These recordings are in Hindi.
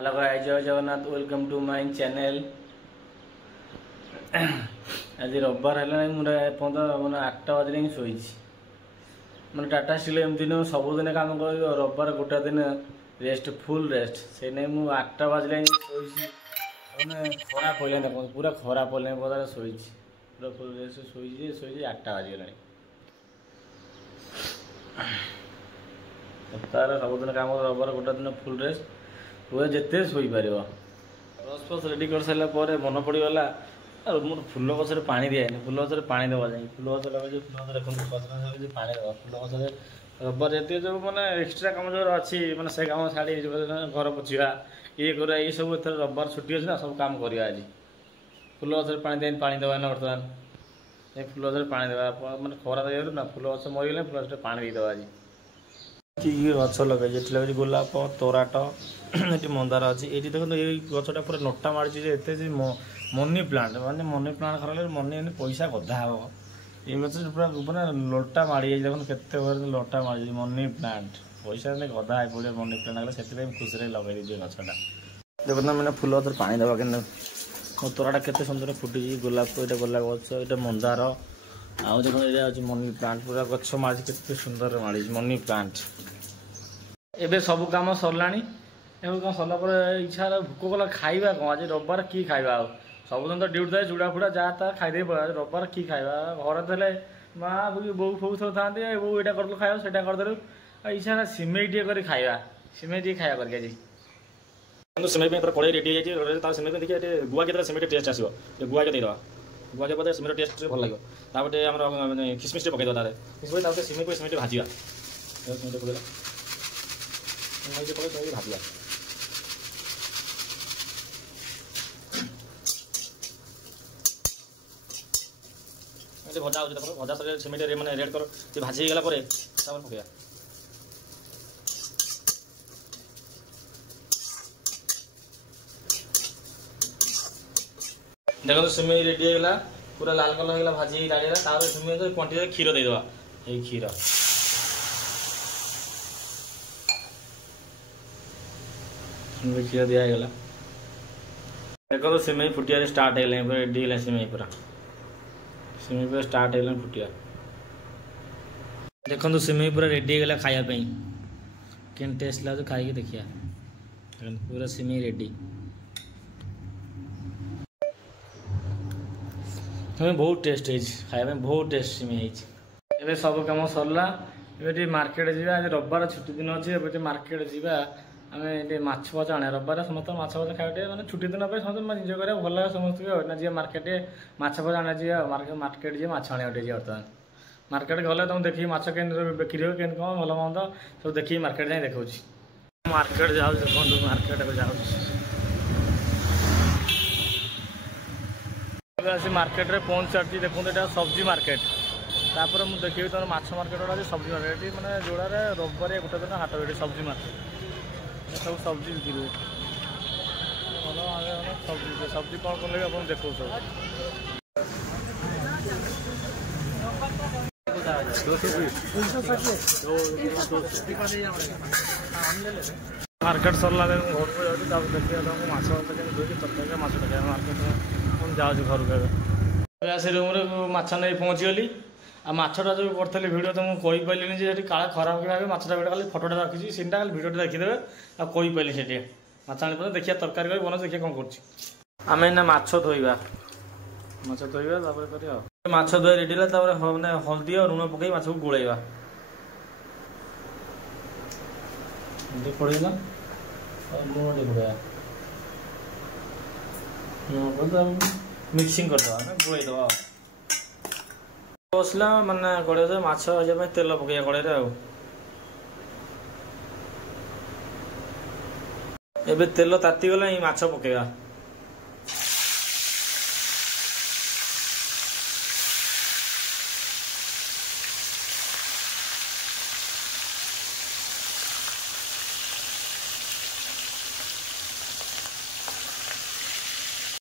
हेलो गाइस, जय Jagannath, welcome to my channel. आज रविवार है मुझे मैंने 8टा बजे ही शोई मैंने टाटा स्टील एमती नुह सबुदिन कम कर रविवार गोटे दिन रेस्ट फुल रेस्ट से नहीं मुझे 8टा बजे शोई मैंने खरा पड़े देख पूरा खरा पड़े पदार शोई पूरा फुल रेस्ट शोई 8टा बाजिगला सप्ताह सबुदिन कम रविवार गोटे दिन फुल रेस्ट पूरा जिते शोपर ब्रश फ्रश रेडी कर सारापर मन पड़गला मोर फुल गच पानी दिए फुल गच पानी देवा जाए फुल गच लगे फुल गच देखते पानी देवा फुल गच रविवार ये जो मैंने एक्सट्रा कम जो अच्छी मैंने से कम छाड़ी घर पोछा ये कर ये सब एथर रविवार छुट्टी अच्छे ना सब कम करवा आज फुल गच पानी देवा ना बर्तमान ये फुल गच पानी देवा मैंने खरा देगा ना फुल गच मरीगले फुल गच पानी देदेवा आज कि गच लगे लगे गोलाप तोराट ये मंदार अच्छी ये देखो ये गचटा पूरा नोटा मारी मनी प्लांट माने मनी प्लांट खराब मनी पैसा गधा हम ये गच पूरा पूरा लोटा मारी देखो केत लोटा मारी मनी प्लांट पैसा गधा पड़े मनी प्लांट से खुशी लगे दीजिए गचटा देखो ना मैंने फुल गच पानी देवा कि तोराटा केते सुंदर फुटी गोलाप ये गोलाप गच ये मंदार आउ देखो ये अच्छी मनी प्लांट पूरा गच मारी केते सुंदर मारी मनी प्लांट एबे सब काम सरलानी कम सरला इच्छा भोक कला खाଇବା कौन आज रविवार कि खाଇବା सबुदिन तो ड्यूटी थाए चूड़ा फुड़ा जहाँ ता खाई पड़ा रविवार कि खाଇବା घर थे माँ बो फो सब था बो यहाँ कर खाया से करदेलु इच्छा सिमेई टे खाଇବା सिमेई टे खाया करके सिमेई कड़े रेडी हो सिमेई देखिए गुआ के सिमेई टेस्ट आसो गुआ के देवा गुआ के पता सिमेई टेस्ट भल लगे तापटे आम किसमिश पकईदेवा किसमिश सिमेई को सिमेई भाजा सिमेई पकईदेवा सिमेई भाजा भजा हो भजा सर सिमेंट मैंने रेड कर भाजी गला पकड़ा देखो सिमेई रेडी होगा पूरा लाल कलर होगा भाजी दाड़ा सिमेई क्वांटिटी क्षीर देदेवा ये क्षीर क्षीर दिगला देखो सिमेई फुटिया स्टार्ट है रेडी है सिमेई पूरा सिमेई पूरा स्टार्ट है फुटिया देखो सिमेई पूरा रेडी होगा खायापी के टेस्ट लगे खाई देखिए पूरा सिमेई रेडी बहुत टेस्ट है खाया बहुत टेस्ट सिमेई है सब कम सरला ये मार्केट जा आज रविवार छुट्टी दिन अच्छे मार्केट जा आम ये माछ फच आने रविवार समस्त माछ फच खाए मैंने छुट्टी दिन समस्त निज कर भल लगे समस्त ना जी मार्केट माछ फच आने जी मार्केट जी माछ आने बर्तमान मार्केट गले तुम देखिए माछ के बिक्री हो कौन भल मंद सब देखिए मार्केट जाए देखा मार्केट जाऊँ देखो मार्केट को जाऊँ मार्केट में पहुँच सारी देखो यहाँ सब्जी मार्केट तापर मुझे देखिए तुम माछ मार्केट गुड़ा सब्जी मार्केट मैंने जोड़ा रविवार गोटे दिन हाट ये सब्जी मार्केट सब सब्जी बिक्री हुए सब्जी सब्जी कौन कौन लगे आप देखो सब मार्केट सरला घर को जाऊँ देखिए तरकारी मार्केट में जाऊँ घर को से रूम माछ नहीं पहुँची गली आ माछटा जो करी भिडियो तो मुझे कहीपारे काला खराब भाव माछटा खाली फटोटा रखी सीनटा खाली भिडियो देखीदे आ कहीपारे से माछ आनी देखिए तरकारी कर बना देखिए कौन करें ना माछ धोइबा माछ धोइबा माछ धोई रेडी मैंने हल्दी और लुण पकई माछ को गोलेबा पड़ेगा लुण पड़ेगा मिक्सिंग करदे गोलेदबा बसला मैंने कड़े माछ भाजा तेल पकईया कड़े एबे तेल तातीगला ये माछ पकईवा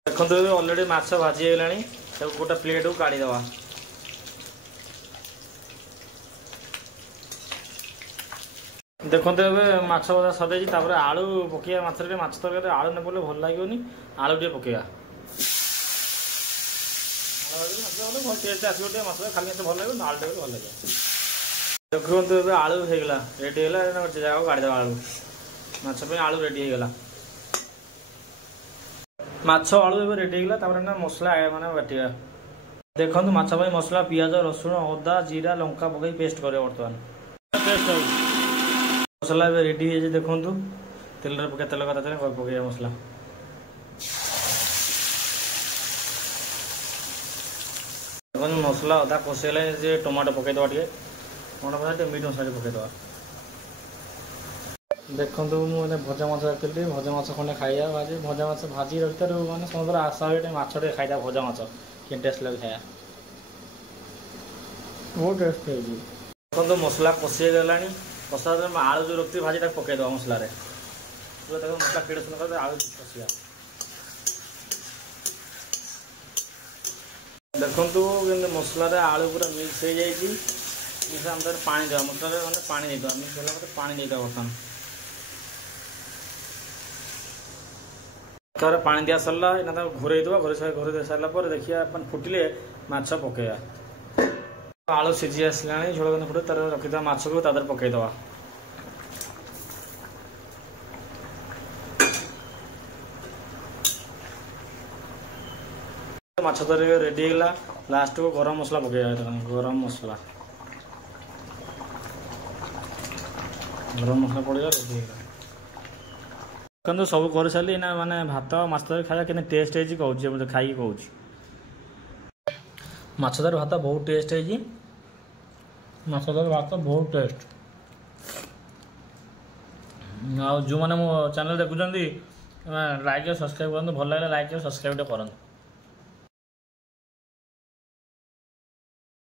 देखते ऑलरेडी माछ भाजी गला गोटे प्लेट को काढ़ीदवा देखते ए माछ भजा सजाई आलू पकईया माछ तरकारी आलू न पड़े भल लगे आलू टे पकईया टेस्ट आसो माछ खाली भल लगे आलू टे भल लगे देखते ए आलू होगा रेडी है जगह काढ़ीद आलू माछ आलू रेडी होगा माछ आलू ए रेडी होगा मसला माने बाटिया देखो माछ मसला पियाज रसुण अदा जीरा लंका पकई पेस्ट कर बर्तमान पेस्ट मसला रेडी है देखु तेल पके तेल का पकईया मसला देखो मसला अदा कषेला टमाटो पकईदे टे टमाटो मीट मसला पकईदे देखो मुझे भजा माछ रखी भजा माछ खंडे खाइया भाजी भजा माछ भाजी रखते मैंने समस्त आशा हुए माछटे खाइदा भजा माछ कि टेस्ट लगे खाया बहुत टेस्ट है देखो मसला कषि गला कषा आलू जो रखती भाजी पकईद मसला मसला किड़े सुन आलू कषिया देखु मसला आलू पूरा मिक्स हो जाए पानी देवा मसला मैंने पानी देदेवा मिक्स होगा पानी देदेवा बर्तमान थोड़े पानी दिया सरला घोरे घोरे दे सारापर देखिए फुटिले माछ पकईया आलू सीझी आसला झोल फुटे तार रखीद माछ को तादर पकईदवा माछ तरकारी रेडी होगा लास्ट को गरम मसला पकईया गरम मसला पड़ेगा रेडी होगा देखो सब कर सारी ना माने भात माछ तरकारी खाया कि टेस्ट है कहूँ मुझे खाई कहूँ माछ तरकारी भात बहुत टेस्ट है माछ तरकारी भात बहुत टेस्ट आ जो मैंने मो चैनल देखुं लाइक सब्सक्राइब करूँ भल लगे लाइक सब्सक्राइब करूँ।